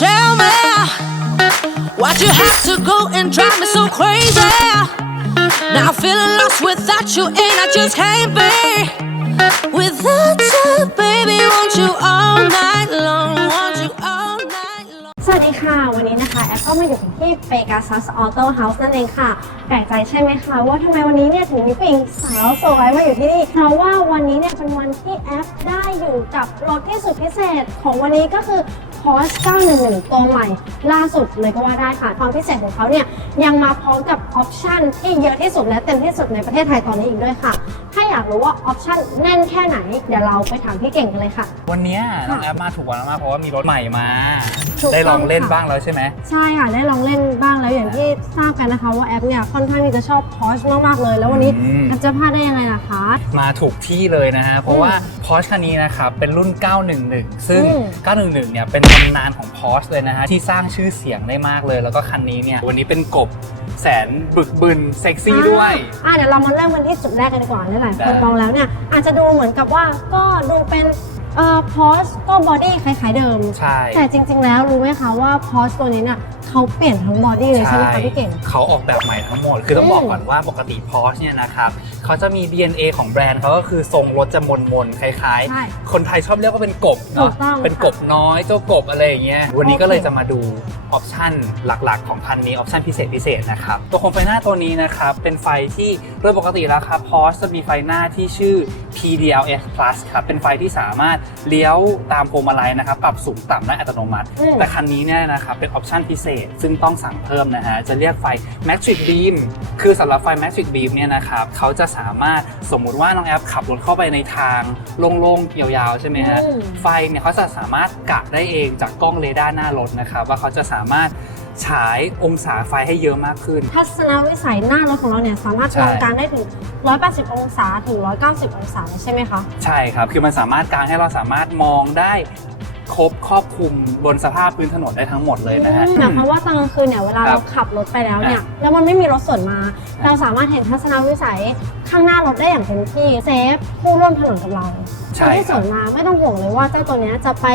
Tell me, why'd you have to go and drive me so crazy? Now I'm feeling lost without you, and I just can't be without you, baby. Want you all night long, want you all night long. สวัสดีค่ะ วันนี้นะคะ แอปก็มาอยู่ที่ Pegasus Auto House นั่นเองค่ะ แปลกใจใช่ไหมคะว่าทำไมวันนี้เนี่ยถึงมีผู้หญิงสาวสวยมาอยู่ที่นี่ เพราะว่าวันนี้เนี่ยเป็นวันที่แอปได้อยู่กับรถที่สุดพิเศษของวันนี้ก็คือ Porsche 911 ตัวใหม่ล่าสุดเลยก็ว่าได้ค่ะ ความพิเศษของเขาเนี่ยยังมาพร้อมกับออปชันที่เยอะที่สุดและเต็มที่สุดในประเทศไทยตอนนี้อีกด้วยค่ะ ถ้าอยากรู้ว่าออปชันแน่นแค่ไหน เดี๋ยวเราไปถามพี่เก่งกันเลยค่ะ วันเนี้ยน้องแอปมาถูกวันมากเพราะว่ามีรถใหม่มา ถูกต้อง ได้ลองเล่นค่ะบ้างแล้วใช่ไหม ใช่ค่ะ ได้ลองเล่นบ้างแล้วอย่างที่ทราบกันนะคะ ว่าแอปเนี่ยค่อนข้างที่จะชอบ Porsche มากๆเลย แล้ววันนี้อืม แอปจะพลาดได้ยังไงล่ะคะ มาถูกที่เลยนะฮะ เพราะว่า Porsche คันนี้นะครับ เป็นรุ่น 911 ซึ่ง อืม911 เนี่ย เป็นตำนานของ Porsche เลยนะฮะ ที่สร้างชื่อเสียงได้มากเลย แล้วก็คันนี้เนี่ย วันนี้เป็นกบแสนบึกบึนเซ็กซี่ด้วย อ่าเดี๋ยวเรามาเริ่มกันที่จุดแรกกันดีกว่าหลายๆคนได้มองแล้วเนี่ยอาจจะดูเหมือนกับว่าก็ดูเป็น เอ่อ Porsche ก็บอดี้คล้ายๆเดิม ใช่ แต่จริง ๆ แล้วรู้ไหมคะว่า Porsche ตัวนี้เนี่ยเขาเปลี่ยนทั้งบอดี้เลยใช่ไหมคะพี่เก่ง เขาออกแบบใหม่ทั้งหมด คือต้องอืมบอกก่อนว่าปกติ Porsche เนี่ยนะครับเขาจะมี DNA ของแบรนด์เขาก็คือทรงรถจะมนมนๆคล้ายใช่ๆ คนไทยชอบเรียกว่าเป็นกบถูเนาะกต้องเป็นกบน้อยเจ้ากบอะไรอย่างเงี้ยวันนี้ก็เลยโอเคจะมาดูออปชันหลักๆ ของคันนี้ออปชันพิเศษพิเศษนะครับตัวโคมไฟหน้าตัวนี้นะครับเป็นไฟที่โดยปกติแล้วครับ Porsche จะมีไฟหน้าที่ชื่อ PDLS Plus ครับเป็นไฟที่สามารถเลี้ยวตามพวงมาลัยนะครับปรับสูงต่ำได้อัตโนมัติ อืม แต่คันนี้เนี่ยนะครับเป็นออปชันพิเศษ ซึ่งต้องสั่งเพิ่มนะฮะจะเรียกไฟ Matrix Beam คือสำหรับไฟ Matrix Beam เนี่ยนะครับเขาจะสามารถสมมุติว่าน้องแอปขับรถเข้าไปในทางโล่งๆยาวๆใช่ไหมฮะ อืม ไฟเนี่ยเขาจะสามารถกะได้เองจากกล้องเรดาร์หน้ารถนะครับว่าเขาจะสามารถ ฉายองศาไฟให้เยอะมากขึ้น ทัศนวิสัยหน้ารถของเราเนี่ยสามารถใช่มองการได้ถึง 180 องศาถึง 190 องศาใช่ไหมคะ ใช่ครับ คือมันสามารถกางให้เราสามารถมองได้ ครบครอบคลุมบนสภาพพื้นถนนได้ทั้งหมดเลยนะฮะ หมายความว่าตอนกลางคืนเนี่ยเวลาครัเราบขับรถไปแล้วเนี่ยอะแล้วมันไม่มีรถสวนมาอะเราสามารถเห็นทัศนวิสัยข้างหน้ารถได้อย่างเต็มที่เซฟผู้ร่วมถนนกับเราใช่คนที่คสรับวนมาไม่ต้องห่วงเลยว่าเจ้าตัวเนี้ยจะไป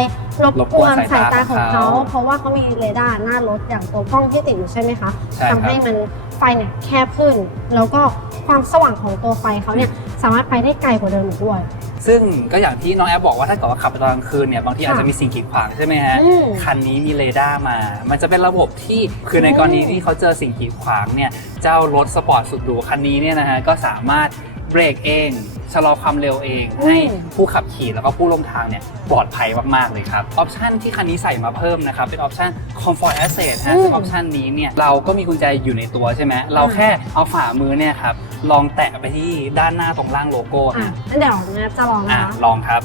รบรบกกววนนสายตาสายตาของของเขา เขา เพราะว่าเขามีเรดาร์หน้ารถอย่างตัวกล้องที่ติดอยู่ใช่ไหมคะใช่ครับทำให้มันไฟเนี่ยแคบขึ้น แล้วก็ความสว่างของตัวไฟเขาเนี่ยสามารถไปได้ไกลกว่าเดิมอีกด้วย ซึ่งก็อย่างที่น้องแอปบอกว่าถ้าเกิดว่าขับไปตอนกลางคืนเนี่ยบางทีค่ะอาจจะมีสิ่งกีดขวางใช่ไหมฮะอืม คันนี้มีเรดาร์มา มันจะเป็นระบบที่คือในกรณีที่เขาเจอสิ่งกีดขวางเนี่ยเจ้ารถสปอร์ตสุดหรูคันนี้เนี่ยนะฮะก็สามารถเบรกเองชะลอความเร็วเอง ให้ผู้ขับขี่แล้วก็ผู้ลงทางเนี่ยปลอดภัยมากๆเลยครับออปชันที่คันนี้ใส่มาเพิ่มนะครับเป็นออปชัน Comfort Access ฮะซึ่งออปชันนี้เนี่ยเราก็มีกุญแจอยู่ในตัวใช่ไหมเราแค่เอาฝ่ามือเนี่ยครับ ลองแตะไปที่ด้านหน้าตรงล่างโลโก้อะฮะงั้นเดี๋ยวนะจะลองอะนะ ลองครับ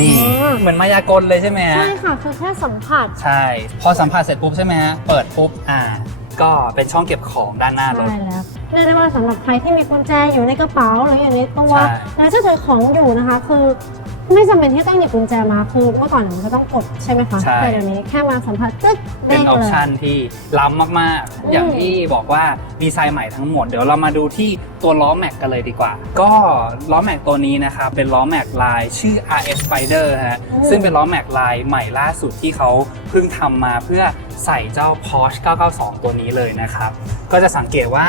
นี่อืม เหมือนมายากลเลยใช่ไหมฮะ ใช่ค่ะคือแค่สัมผัส ใช่ พอสัมผัสเสร็จปุ๊บใช่ไหมฮะ เปิดปุ๊บ อ่า ก็เป็นช่องเก็บของด้านหน้ารถ ใช่แล้วเรียกได้ว่าสำหรับใครที่มีกุญแจอยู่ในกระเป๋าหรืออยู่ในตัวใช่ แล้วจะถือของอยู่นะคะ คือ ไม่จำเป็นที่ต้องหยิบกุญแจมาคือเมื่อก่อนมันก็ต้องกดใช่ไหมคะใช่ แต่เดี๋ยวนี้แค่มาสัมผัสจึ๊กเป็เด้นงออปเลย ชันที่ล้ำมาก อืม ๆ อย่างที่บอกว่าดีไซน์ใหม่ทั้งหมด เดี๋ยวเรามาดูที่ตัวล้อแม็กกันเลยดีกว่า ก็ล้อแม็กตัวนี้นะครับ เป็นล้อแม็กลายชื่อ RS Spider ฮะ ซึ่งเป็นล้อแม็กลายใหม่ล่าสุดที่เขาเพิ่งทำมาเพื่อใส่เจ้า Porsche 992 ตัวนี้เลยนะครับ ก็จะสังเกตว่า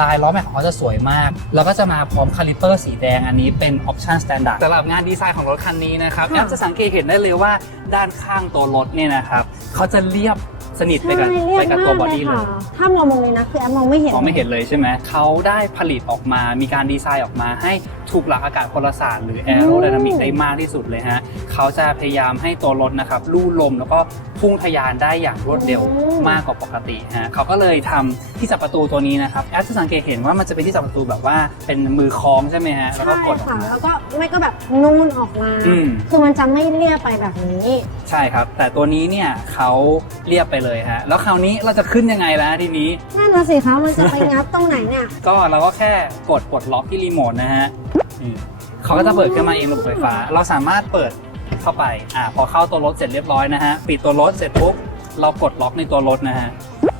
ลายล้อแม็กของเขาจะสวยมาก แล้วก็จะมาพร้อมคาลิเปอร์สีแดงอันนี้เป็นออปชั่นสแตนดาร์ดสำหรับงานดีไซน์ของรถคันนี้นะครับแอปจะสังเกตเห็นได้เลยว่าด้านข้างตัวรถเนี่ยนะครับเขาจะเรียบ สนิทไปใช่กับเรียไปบกับมาตัวกบอเลยดี้เลค่ะยถ้ามองมองเลยนะคือแอปมองไม่เห็นมองไม่เห็นเลยใช่ไหมเขาได้ผลิตออกมา มีการดีไซน์ออกมาให้ถูกหลักอากาศพลศาสตร์หรือแอโรไดนามิกได้มากที่สุดเลยฮะเขาจะพยายามให้ตัวรถนะครับลู่ลมแล้วก็พุ่งทะยานได้อย่างรวดเร็วมากกว่าปกติฮะเขาก็เลยทำที่จับประตูตัวนี้นะครับแอปจะสังเกตเห็นว่ามันจะเป็นที่จับประตูแบบว่าเป็นมือคล้องใช่ไหมฮะแล้วก็ใช่กดออกค่ะมาแล้วก็ไม่ก็แบบนูนออกมาอืมคือมันจะไม่เรียบไปแบบนี้ ใช่ครับ แต่ตัวนี้เนี่ยเขาเรียบไปเลยฮะ แล้วคราวนี้เราจะขึ้นยังไงแล้วทีนี้ นั่นนะสิคะมันจะไปงับตรงไหนเนี่ย ก็เราก็แค่กดปลดล็อกที่รีโมทนะฮะนี่เขาก็จะเปิดขึ้นมาเองระบบไฟฟ้า เราสามารถเปิดเข้าไป อ่า พอเข้าตัวรถเสร็จเรียบร้อยนะฮะ ปิดตัวรถเสร็จปุ๊บ เรากดล็อกในตัวรถนะฮะ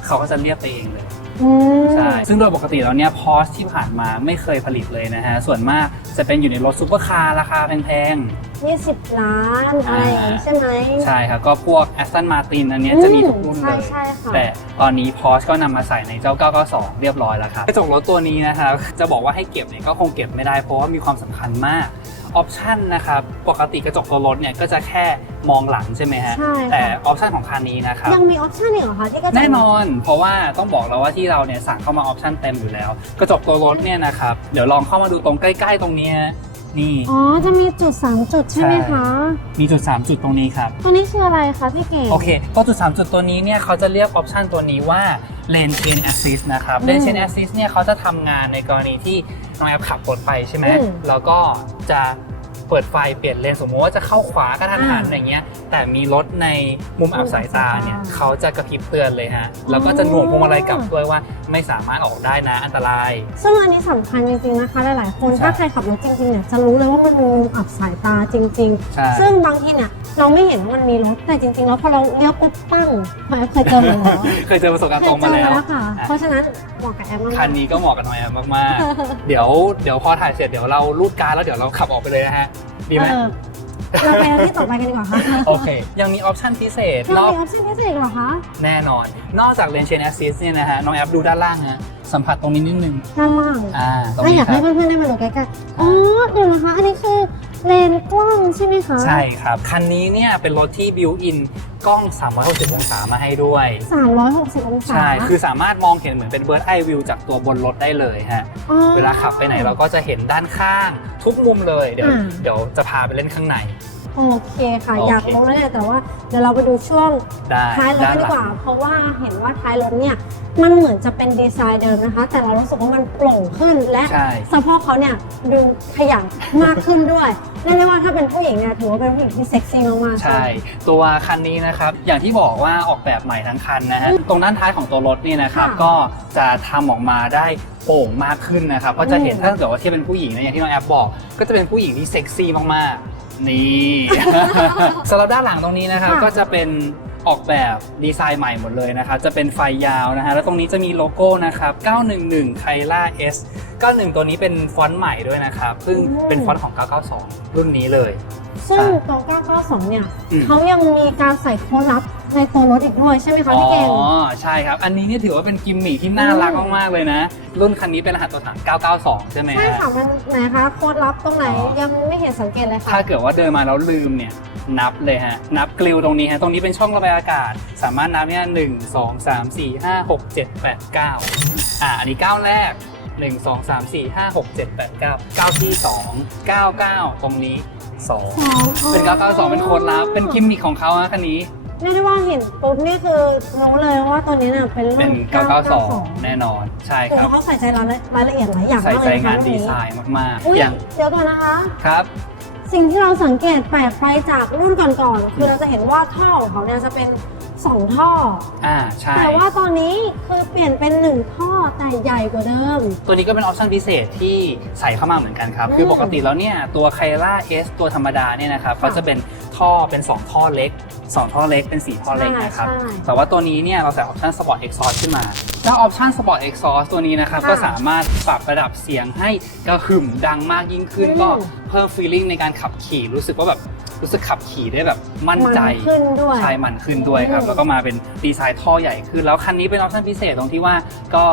เขาก็จะเรียบไปเองเลย อืมใช่ ซึ่งโดยปกติแล้วเนี่ยพอสที่ผ่านมาไม่เคยผลิตเลยนะฮะ ส่วนมากจะเป็นอยู่ในรถซูเปอร์คาร์ราคาแพง 20 ล้านอะไรอย่างงี้ใช่ไหม ใช่ครับก็พวก Aston Martin อันเนี้ยจะมีทุกรุ่นใช่เลยใช่ค่ะ แต่ตอนนี้ Porsche ก็นำมาใส่ในเจ้า 992 เรียบร้อยแล้วครับกระจกรถตัวนี้นะครับ จะบอกว่าให้เก็บเนี่ยก็คงเก็บไม่ได้เพราะว่ามีความสำคัญมาก ออปชันนะครับ ปกติกระจกตัวรถเนี่ยก็จะแค่มองหลังใช่ไหมฮะ ใช่ค่ะ แต่ออปชันของคันนี้นะครับ ยังมีออปชั่นอีกเหรอคะที่ก็จะแน่นอน เพราะว่าต้องบอกแล้วว่าที่เราเนี่ยสั่งเข้ามาออปชันเต็มอยู่แล้ว กระจกตัวรถเนี่ยนะครับ เดี๋ยวลองเข้ามาดูตรงใกล้ ๆ ตรงนี้นะ นี่ อ๋อ จะมีจุด 3 จุดใช่ไหมใช่ คะมีจุด 3 จุดตรงนี้ครับ ตัวนี้คืออะไรคะพี่เก๋ โอเคตัวจุด 3 จุดตัวนี้เนี่ยเขาจะเรียกออปชันตัวนี้ว่า Lane Chain Assist นะครับ อืม Lane Chain Assist เนี่ยเขาจะทำงานในกรณีที่น้องแอปขับรถไปใช่ไหม อืม แล้วก็จะ เปิดไฟเปลี่ยนเลนสมมติว่าจะเข้าขวากระทันหันอ่าอย่างเงี้ย แต่มีรถในมุมอับสายตาเนี่ยมุมอับสายตาเขาจะกระพริบเตือนเลยฮะแล้วก็จะหน่วงพวงมาลัยกลับด้วยว่าไม่สามารถออกได้นะอันตราย ซึ่งอันนี้สำคัญจริงๆนะคะหลายๆคนใช่ถ้าใครขับรถจริงๆเนี่ยจะรู้เลยว่ามันมีมุมอับสายตาจริงใช่ๆซึ่งบางทีเนี่ยเราไม่เห็นว่ามันมีรถแต่จริงๆแล้วพอเราเลี้ยวปุ๊บปั้งพอยเคยเจอมาแล้วเคยเจอประสบการณ์เคตรยงเจมาอแล้วแล้วค่ะอะเพราะฉะนั้นเหมาะกับแอมมากๆคันนี้ก็เหมาะกับน้องแอมมากๆ เดี๋ยวเดี๋ยวพอถ่ายเสร็จเดี๋ยวเรารูดการดแล้วเดี๋ยวเราขับออกไปเลยนะฮะดีไหมเออเราไปที่ต่อไปกันดีกว่าค่ะโอเค ยังมีออปชันพิเศษเรานอกมีออปชั่นพิเศษเหรอคะแน่นอน นอกจากเลนเชนแอสซิสเนี่ยนะฮะ น้องแอปดูด้านล่างฮะสัมผัสตรงนี้นิดนึง ด้านล่างอ่า ตรงถ้าอนี้ยากครัให้บ เพื่อนๆได้มาดูใกล้ๆอ๋อเดี๋ยวนะคะ อันนี้คือ เลนส์กล้องใช่ไหมคะ ใช่ครับ คันนี้เนี่ยเป็นรถที่บิวอินกล้อง 360 องศามาให้ด้วย 360 องศา ใช่ คือสามารถมองเห็นเหมือนเป็นเบิร์ดไอวิวจากตัวบนรถได้เลยฮะอ๋อเวลาขับไปไหนเราก็จะเห็นด้านข้างทุกมุมเลย เดี๋ยวอ่าเดี๋ยวจะพาไปเล่นข้างใน โอเคค่ะโอเคอยากรู้แล้วเนี่ยแต่ว่าเดี๋ยวเราไปดูช่วงได้ท้ายรถด้านกันหดีลักว่า เพราะว่าเห็นว่าท้ายรถเนี่ยมันเหมือนจะเป็นดีไซน์เดิมนะคะ แต่เรารู้สึกว่ามันโปร่งขึ้นและใช่ สะโพกเขาเนี่ยดูขยันมากขึ้นด้วยเรียกได้ว่าถ้าเป็นผู้หญิงเนี่ยถือว่าเป็นผู้หญิงที่เซ็กซี่มากๆ ใช่ ตัวคันนี้นะครับ อย่างที่บอกว่าออกแบบใหม่ทั้งคันนะฮะ ตรงด้านท้ายของตัวรถนี่นะครับ ค่ะก็จะทำออกมาได้โป่งมากขึ้นนะครับ ก็จะเห็นอืม ถ้าเกิดว่าที่เป็นผู้หญิงนะอย่างที่น้องแอปบอก ก็จะเป็นผู้หญิงที่เซ็กซี่มากๆ นี่ สำหรับด้านหลังตรงนี้นะครับค่ะ ก็จะเป็นออกแบบดีไซน์ใหม่หมดเลยนะครับจะเป็นไฟยาวนะฮะแล้วตรงนี้จะมีโลโก้นะครับ 911 k a i l a S 91 ตัวนี้เป็นฟอนต์ใหม่ด้วยนะครับซึ่งเป็นฟอนต์ของ 992 รุ่นนี้เลย ซึ่งตัว992เนี่ยอืม เขายังมีการใส่โค้ดลับ ในตัวรถอีกด้วยใช่ไหมคะพี่เก่ง อ๋อ ใช่ครับ อันนี้นี่ถือว่าเป็นกิมมิคที่น่ารักมากๆเลยนะ รุ่นคันนี้เป็นรหัสตัวถัง 992 ใช่ไหมใช่ฮะค่ะมันไหนคะโค้ดลับตรงไหนอ๋อ ยังไม่เห็นสังเกตเลยค่ะ ถ้าเกิดว่าเดินมาแล้วลืมเนี่ย นับเลยฮะ นับกลิวตรงนี้ฮะ ตรงนี้เป็นช่องระบายอากาศ สามารถนับเนี่ยหนึ่งสองสามสี่ห้าหกเจ็ดแปดเก้าอ่า อันนี้ก้าวแรกหนึ่งสองสามสี่ห้าหกเจ็ดแปดเก้าก้าวที่สองเก้าเก้าตรงนี้สองสองอ๋อเป็น992เป็นโค้ดลับ เป็นกิมมิคของเขาฮะคันนี้ เรียกได้ว่าเห็นปุ๊บนี่คือรู้เลยว่าตัวนี้น่ะเป็นรุ่นเป็น 992 แน่นอน ใช่คือครับ เขาใส่ใจรายละรายละเอียดหลายอย่างใส่มากใจเลยนะคะงานรุ่นดีนี้ไซน์มากอุ๊ๆยอย่างเดี๋ยวก่อนนะคะ ครับ สิ่งที่เราสังเกตแปลกไปจากรุ่นก่อนๆคือเราจะเห็นว่าท่อของเขาเนี่ยจะเป็นสองท่อ อ่า ใช่ แต่ว่าตอนนี้คือเปลี่ยนเป็นหนึ่งท่อแต่ใหญ่กว่าเดิม ตัวนี้ก็เป็นออปชั่นพิเศษที่ใส่เข้ามาเหมือนกันครับ อืมคือปกติแล้วเนี่ยตัวไคล่า S ตัวธรรมดาเนี่ยนะครับค่ะเขาจะเป็น ท่อเป็น 2 ท่อเล็ก 2 ท่อเล็กเป็น 4 ท่อเล็กนะครับ ใช่ใช่แต่ว่าตัวนี้เนี่ยเราใส่ออปชั่น Sport Exhaust ขึ้นมาเจ้าออปชั่น Sport Exhaust ตัวนี้นะครับ ค่ะก็สามารถปรับระดับเสียงให้กระหึ่มดังมากยิ่งขึ้น อืม ก็เพิ่มฟีลลิ่งในการขับขี่รู้สึกว่าแบบรู้สึกขับขี่ได้แบบมั่นใจ มันขึ้นด้วย ใช่มันขึ้นด้วยครับ อืม แล้วก็มาเป็นดีไซน์ท่อใหญ่ขึ้น แล้วคันนี้เป็นออปชั่นพิเศษตรงที่ว่าก็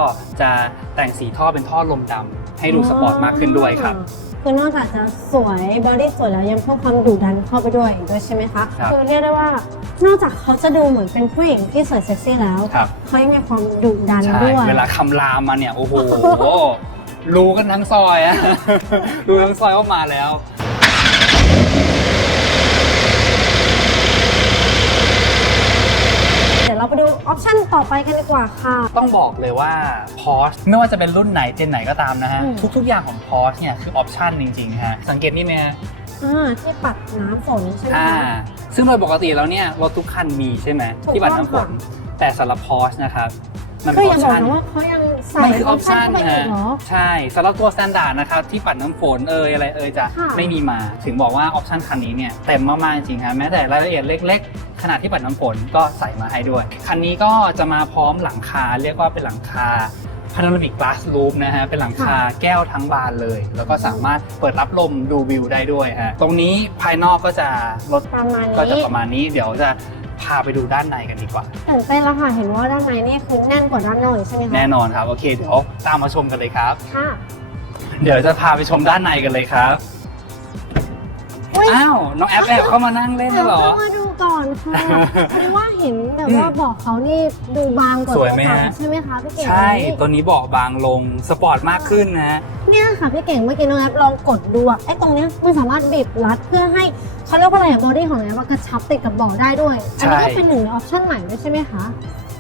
จะแต่งสีท่อเป็นท่อลมดำให้ดูสปอร์ตมากขึ้นด้วยครับ คือนอกจากจะสวยบอดี้สวยแล้วยังเพิ่มความดุดันเข้าไปด้วยอีกด้วยใช่ไหมคะครับอเรียกได้ว่านอกจากเขาจะดูเหมือนเป็นผู้หญิงที่สวยเซ็กซี่แล้วครับ เขายังมีความดุดันใช่ด้วย เวลาคำรามมาเนี่ย โอ้โห รู้กันทั้งซอยอะ รู้ทั้งซอยว่ามาแล้ว เดี๋ยวเราไปดู ออปชั่นต่อไปกันดีกว่าค่ะ ต้องบอกเลยว่า Porsche ไม่ว่าจะเป็นรุ่นไหนเจนไหนก็ตามนะฮะ อืม ทุกๆ อย่างของ Porsche เนี่ยคือออปชั่นจริงๆฮะสังเกตนี่ไหมฮะอ่าที่ปัดน้ำฝนใช่ไหม อ่าคะซึ่งโดยปกติแล้วเนี่ยรถทุกคันมีใช่ไหมถูกที่บัตรน้ำฝต้องนค่ะ แต่สำหรับ Porsche นะครับ มันก็เป็นออย่าอปบอกชั่นนะว่าเขายังใส่มันคือออปชั่นเข้าไปอีนะกเหรอ ใช่สำหรับตัว s แ a นดาร์ดนะครับที่ปัดน้ำฝนเอยอะไรเอยจะค่ะ ไม่มีมา ถึงบอกว่าออปชั่นคันนี้เนี่ยเต็มมากๆจริงๆฮะแม้แต่รายละเอียดเล็ก ๆ ขนาดที่ปัดน้ำฝนก็ใส่มาให้ด้วย คันนี้ก็จะมาพร้อมหลังคาเรียกว่าเป็นหลังคา panoramic glass roof นะฮะเป็นหลังคาแก้วทั้งบานเลย แล้วก็สามารถเปิดรับลมดูวิวได้ด้วยฮะตรงนี้ภายนอกก็จะลดประมาณก็จะนี้ประมาณนี้เดี๋ยวจะพาไปดูด้านในกันดีกว่า ตื่นเต้นแล้วค่ะ เห็นว่าด้านในนี่คือแน่นกว่าด้านนอกอีกใช่ไหมคะแน่นอนครับโอเคเดี๋ยวตามมาชมกันเลยครับ ค่ะ เดี๋ยวจะพาไปชมด้านในกันเลยครับอุ๊ ยอ้าว น้องแอปแอบเข้ามานั่งเล่นเดี๋แล้ยววเหรอ เข้ามาดูก่อนค่ะเพราะว่าเห็นแบบว่าเบอกเขานี่ดูบางกว่าสวยไหมตัวเก่าฮะ ใช่ไหมคะพี่เก่งใช่ตัวนี้เบาะบางลงสปอร์ตมากขึ้นนะฮะเนี่ยค่ะพี่เก่งเมื่อกี้น้องแอปลองกดดูอะไอ้ตรงเนี้ยมันสามารถบีบรัดเพื่อให้เขาเรียกว่าอะไรอะบอดี้ของแอปอะกระชับติดกับเบาะได้ด้วยอันนี้ก็ใช่เป็นหนึ่งในออปชั่นใหม่ด้วยใช่ไหมคะ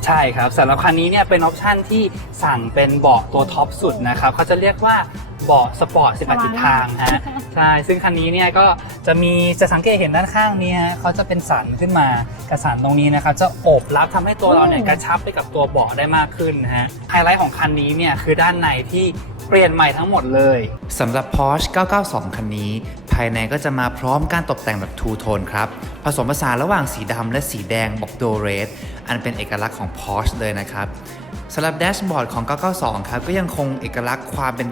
ใช่ครับสำหรับคันนี้เนี่ยเป็นออปชันที่สั่งเป็นเบาะตัวท็อปสุดนะครับเขาจะเรียกว่าเบาะสปอร์ต18ทิศทางฮะใช่ซึ่งคันนี้เนี่ยก็จะมีจะสังเกตเห็นด้านข้างเนี้เขาจะเป็นสันขึ้นมากระสันตรงนี้นะครับจะโอบรับทำให้ตัวเราเนี่ยอืมกระชับไปกับตัวเบาะได้มากขึ้นนะฮะไฮไลท์ของคันนี้เนี่ยคือด้านในที่เปลี่ยนใหม่ทั้งหมดเลยสำหรับ Porsche 992 คันนี้ ภายในก็จะมาพร้อมการตกแต่งแบบ Two Tone ครับ ผสมผสานระหว่างสีดำและสีแดงบอกโดเรสอันเป็นเอกลักษณ์ของ Porsche เลยนะครับสำหรับแดชบอร์ดของ 992 ครับ ก็ยังคงเอกลักษณ์ความเป็น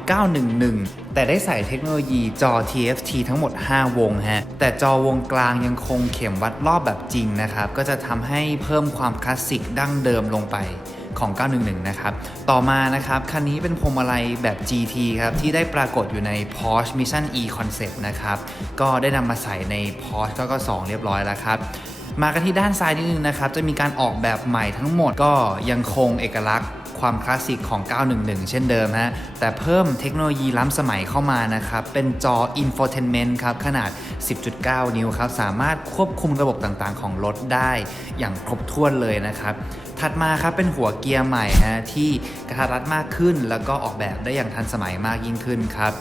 911 แต่ได้ใส่เทคโนโลยีจอ TFT ทั้งหมด 5 วงฮะ แต่จอวงกลางยังคงเข็มวัดรอบแบบจริงนะครับ ก็จะทำให้เพิ่มความคลาสสิกดั้งเดิมลงไป ของ 911 นะครับ ต่อมานะครับ คันนี้เป็นพวงมาลัยแบบ GT ครับ ที่ได้ปรากฏอยู่ใน Porsche Mission E Concept นะครับ ก็ได้นำมาใส่ใน Porsche 992 เรียบร้อยแล้วครับมากันที่ด้านซ้ายนิดนึงนะครับ จะมีการออกแบบใหม่ทั้งหมดก็ยังคงเอกลักษณ์ ความคลาสสิกของ 911 เช่นเดิมฮะ แต่เพิ่มเทคโนโลยีล้ำสมัยเข้ามานะครับ เป็นจอ infotainment ครับ ขนาด 10.9 นิ้วครับ สามารถควบคุมระบบต่างๆ ของรถได้อย่างครบถ้วนเลยนะครับถัดมาครับเป็นหัวเกียร์ใหม่ฮะที่กระทัดรัดมากขึ้น แล้วก็ออกแบบได้อย่างทันสมัยมากยิ่งขึ้นครับ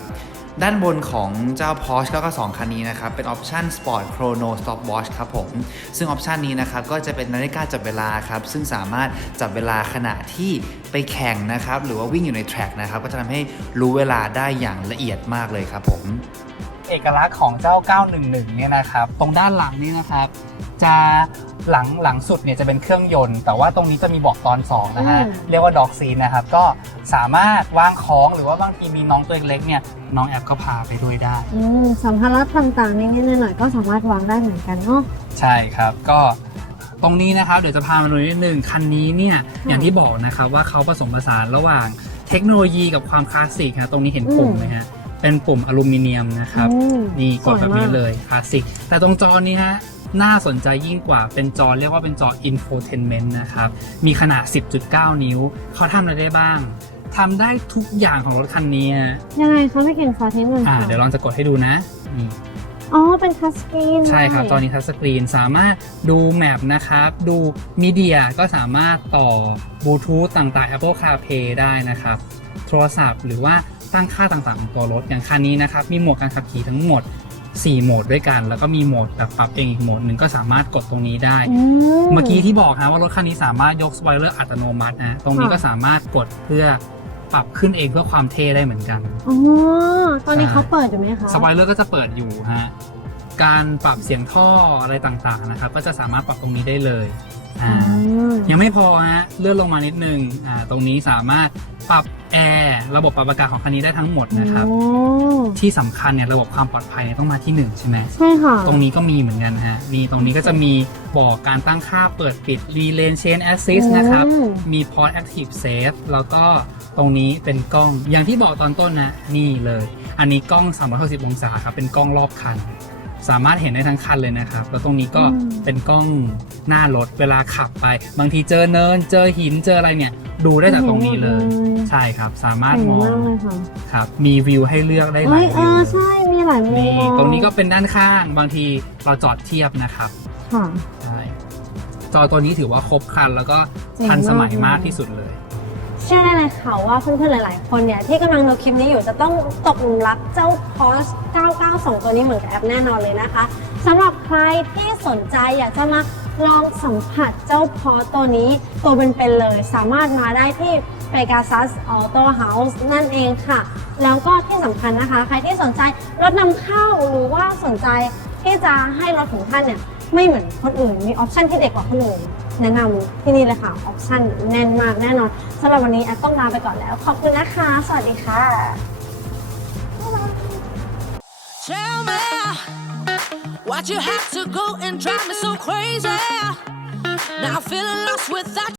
ด้านบนของเจ้า Porsche 992 คันนี้นะครับ เป็นออปชัน Sport Chrono Stopwatch ครับผม ซึ่งออปชันนี้นะครับ ก็จะเป็นนาฬิกาจับเวลาครับ ซึ่งสามารถจับเวลาขณะที่ไปแข่งนะครับ หรือว่าวิ่งอยู่ในแทร็กนะครับ ก็จะทำให้รู้เวลาได้อย่างละเอียดมากเลยครับผม เอกลักษณ์ของเจ้า 911 เนี่ยนะครับ ตรงด้านหลังนี่นะครับ จะหลังหลังสุดเนี่ยจะเป็นเครื่องยนต์ แต่ว่าตรงนี้จะมีเบอกตอน 2 นะฮะ อืม เรียกว่าด็อกซีนนะครับ ก็สามารถวางของหรือว่าบางทีมีน้องตัวเล็กๆเนี่ยน้องแอปก็พาไปด้วยได้ อืมสัมภาระต่างๆนิดๆหน่อยๆก็สามารถวางได้เหมือนกันเนาะ ใช่ครับก็ตรงนี้นะครับเดี๋ยวจะพามาดูนิดนึงคันนี้เนี่ยอย่างที่บอกนะครับว่าเขาผสมผสานระหว่างเทคโนโลยีกับความคลาสสิกฮะตรงนี้เห็นปุ่มไหมฮะ เป็นปุ่มอลูมิเนียมนะครับอืมนี่กดแบบนี้สวยมาก เลยคลาสสิก แต่ตรงจอนี้ฮะน่าสนใจยิ่งกว่าเป็นจอเรียกว่าเป็นจอ infotainment นะครับ มีขนาด 10.9 นิ้ว เขาทำอะไรได้บ้างทำได้ทุกอย่างของรถคันนี้ฮะยังไงคะไม่เก่งสาธิตหน่อยอ่าค่ะเดี๋ยวลองจะกดให้ดูนะนี่ อ๋อ เป็นทัชสกรีนใช่ครับ ตอนนี้ทัชสกรีนสามารถดูแมปนะครับ ดูมีเดียก็สามารถต่อบลูทูธต่างๆ Apple CarPlay ได้นะครับ โทรศัพท์หรือว่า ตั้งค่าต่างๆของตัวรถอย่างคันนี้นะครับมีโหมดการขับขี่ทั้งหมด 4 โหมดด้วยกัน แล้วก็มีโหมดแบบปรับเองอีกโหมดหนึ่งก็สามารถกดตรงนี้ได้ เมื่อกี้ที่บอกนะว่ารถคันนี้สามารถยกสปอยเลอร์อัตโนมัตินะตรงนี้ก็สามารถกดเพื่อปรับขึ้นเองเพื่อความเท่ได้เหมือนกันอ๋อตอนนี้ใช่เขาเปิดอยู่ไหมคะสปอยเลอร์ก็จะเปิดอยู่ฮะการปรับเสียงท่ออะไรต่างๆนะครับ ก็จะสามารถปรับตรงนี้ได้เลยอ่าอืมยังไม่พอฮะเลื่อนลงมานิดนึงอ่าตรงนี้สามารถ ปรับแอร์ระบบปรับอากาศของคันนี้ได้ทั้งหมดนะครับ โอ้ที่สำคัญเนี่ยระบบความปลอดภัยเนี่ยต้องมาที่หนึ่งใช่ไหม ใช่ค่ะ ตรงนี้ก็มีเหมือนกันฮะ มีตรงนี้ก็จะมีบอกการตั้งค่าเปิดปิด Relay Chain Assist นะครับ อืม มี Port Active Safe แล้วก็ตรงนี้เป็นกล้อง อย่างที่บอกตอนต้นนะ นี่เลย อันนี้กล้อง 360 องศาครับ เป็นกล้องรอบคัน สามารถเห็นได้ทั้งคันเลยนะครับ แล้วตรงนี้ก็อืมเป็นกล้องหน้ารถเวลาขับไป บางทีเจอเนิน เจอหินเจออะไรเนี่ย ดูได้จากตรงนี้เลย ใช่ครับ สามารถเก่งมองมากเลยค่ะครับ มีวิวให้เลือกได้หเอ้ลายยเอวิวอเลยใช่มีหลายมุมนี่มองตรงนี้ก็เป็นด้านข้าง บางทีเราจอดเทียบนะครับค่ะใช่จอตัวนี้ถือว่าครบครันแล้วก็เจ๋งทันสมัยมากมากเลยที่สุดเลยเชื่อได้เลยค่ะว่าเพื่อนๆ หลายๆ คนเนี่ยที่กำลังดูคลิปนี้อยู่จะต้องตกหลุมรักเจ้า Porsche 992 ตัวนี้เหมือนกับแอปแน่นอนเลยนะคะสำหรับใครที่สนใจอยากจะมาลองสัมผัสเจ้า Porsche ตัวนี้ตัวเป็นๆเลย สามารถมาได้ที่ Pegasus Auto House นั่นเองค่ะ แล้วก็ที่สำคัญนะคะ ใครที่สนใจรถนำเข้าหรือว่าสนใจที่จะให้รถของท่านเนี่ยไม่เหมือนคนอื่น มีออปชันที่เด็กกว่าคนอื่น แนะนำที่นี่เลยค่ะออปชั่นแน่นมากแน่นอนสำหรับวันนี้แอฟต้องลาไปก่อนแล้ว ขอบคุณนะคะ สวัสดีค่ะ Tell me what you have to go and drive me so crazy? Now I'm feeling lost without